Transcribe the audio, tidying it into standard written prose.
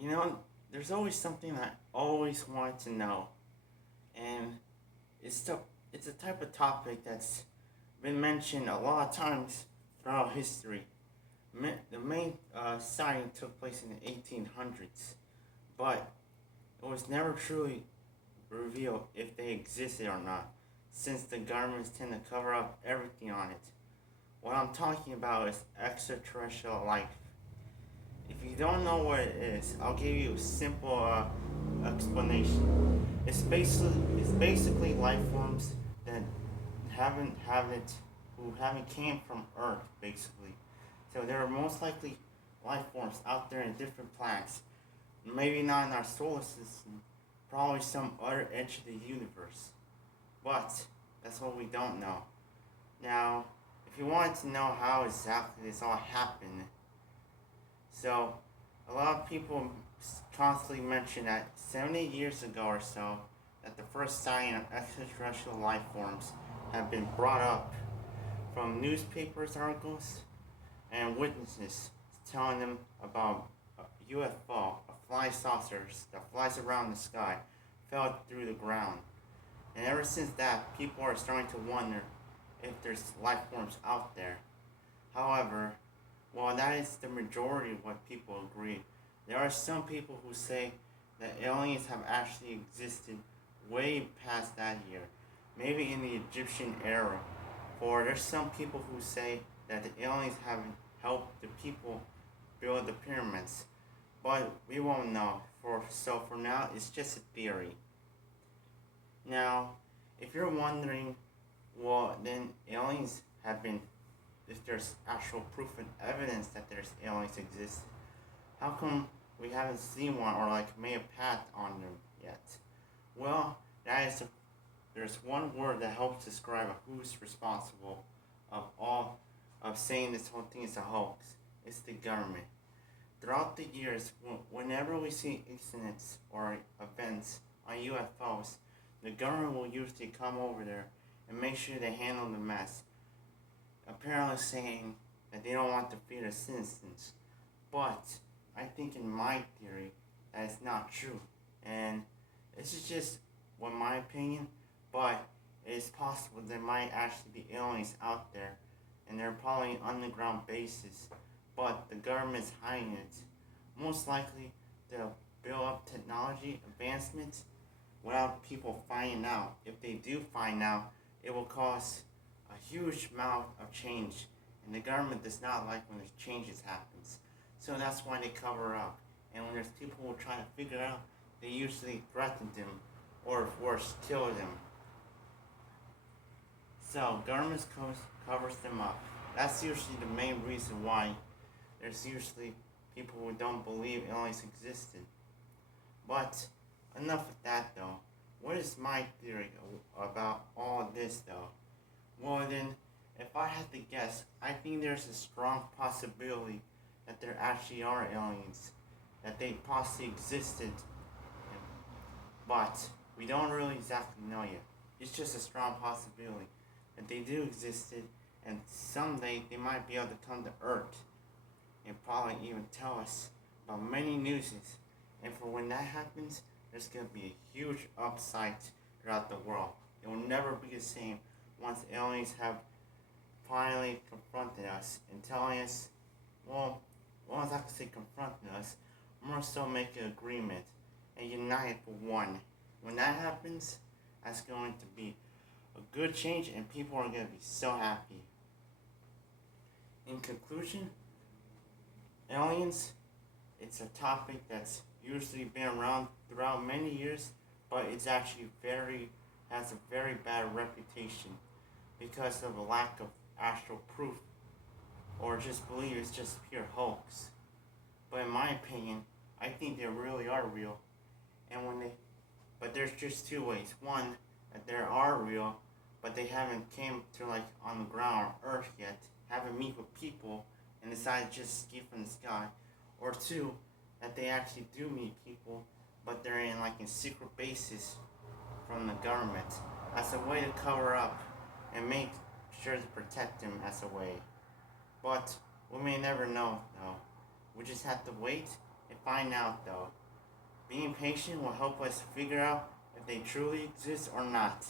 You know, there's always something I always wanted to know, and it's the it's a type of topic that's been mentioned a lot of times throughout history. The main sighting took place in the 1800s, but it was never truly revealed if they existed or not, since the governments tend to cover up everything on it. What I'm talking about is extraterrestrial life. If you don't know what it is, I'll give you a simple explanation. It's basically life forms that haven't who haven't came from Earth basically. So there are most likely life forms out there in different planets. Maybe not in our solar system, probably some other edge of the universe. But that's what we don't know. Now, if you wanted to know how exactly this all happened, so, a lot of people constantly mention that 70 years ago or so, that the first sighting of extraterrestrial life forms have been brought up from newspapers articles and witnesses telling them about a UFO, a flying saucer that flies around the sky, fell through the ground. And ever since that, people are starting to wonder if there's life forms out there. However, while that is the majority of what people agree, there are some people who say that aliens have actually existed way past that year, maybe in the Egyptian era. For there's some people who say that the aliens haven't helped the people build the pyramids, but we won't know. For now, it's just a theory. Now, if you're wondering, well, then aliens have been if there's actual proof and evidence that there's aliens exist, how come we haven't seen one or like made a path on them yet? Well, there's one word that helps describe who's responsible of all of saying this whole thing is a hoax. It's the government. Throughout the years, whenever we see incidents or events on UFOs, the government will usually come over there and make sure they handle the mess, apparently saying that they don't want to fear the citizens. But I think in my theory that it's not true. And this is just my opinion, but it is possible there might actually be aliens out there and they're probably underground bases, but the government's hiding it. Most likely they'll build up technology advancements without people finding out. If they do find out, it will cause a huge amount of change, and the government does not like when there's changes happens. So that's why they cover up. And when there's people who try to figure it out, they usually threaten them, or if worse, kill them. So government covers them up. That's usually the main reason why there's usually people who don't believe aliens existed. But enough of that though. What is my theory about all this though? Well then, if I had to guess, I think there's a strong possibility that there actually are aliens, that they possibly existed, but we don't really exactly know yet. It's just a strong possibility that they do existed, and someday they might be able to come to Earth and probably even tell us about many newses. And for when that happens, there's going to be a huge upside throughout the world. It will never be the same once aliens have finally confronted us and telling us, well, I was not going to say confronting us, more so make an agreement and unite for one. When that happens, that's going to be a good change and people are going to be so happy. In conclusion, aliens, it's a topic that's usually been around throughout many years, but it's actually has a very bad reputation because of a lack of actual proof or just believe it's just pure hoax. But in my opinion, I think they really are real. And but there's just two ways. One, that they are real, but they haven't came to like on the ground or Earth yet, haven't meet with people and decided to just ski from the sky. Or two, that they actually do meet people, but they're in secret bases from the government as a way to cover up and make sure to protect them as a way. But we may never know though. We just have to wait and find out though. Being patient will help us figure out if they truly exist or not.